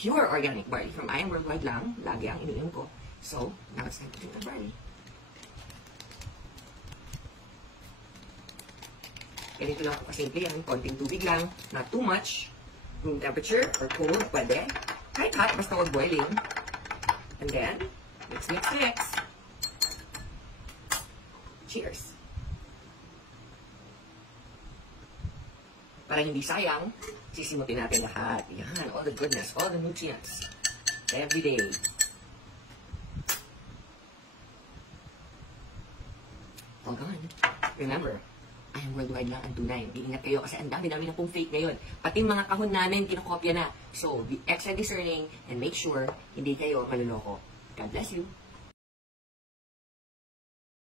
pure organic barley. From I Am Worldwide lang, lagi ang iniinom ko. So, now it's time to drink the barley. Ganito lang po kasimple yan. Konting tubig lang. Not too much. Room temperature or cold, pwede. Kahit hot, basta huwag boiling. And then, mix. Cheers. Para hindi sayang, sisimutin natin lahat. Yan, all the goodness, all the nutrients. Every day. Hold on. Remember, I Am Worldwide lang ang tunay. Iingat kayo kasi ang dami-dami na pong fake ngayon. Pati mga kahon namin, kinokopya na. So, be extra discerning and make sure hindi kayo maluloko. God bless you.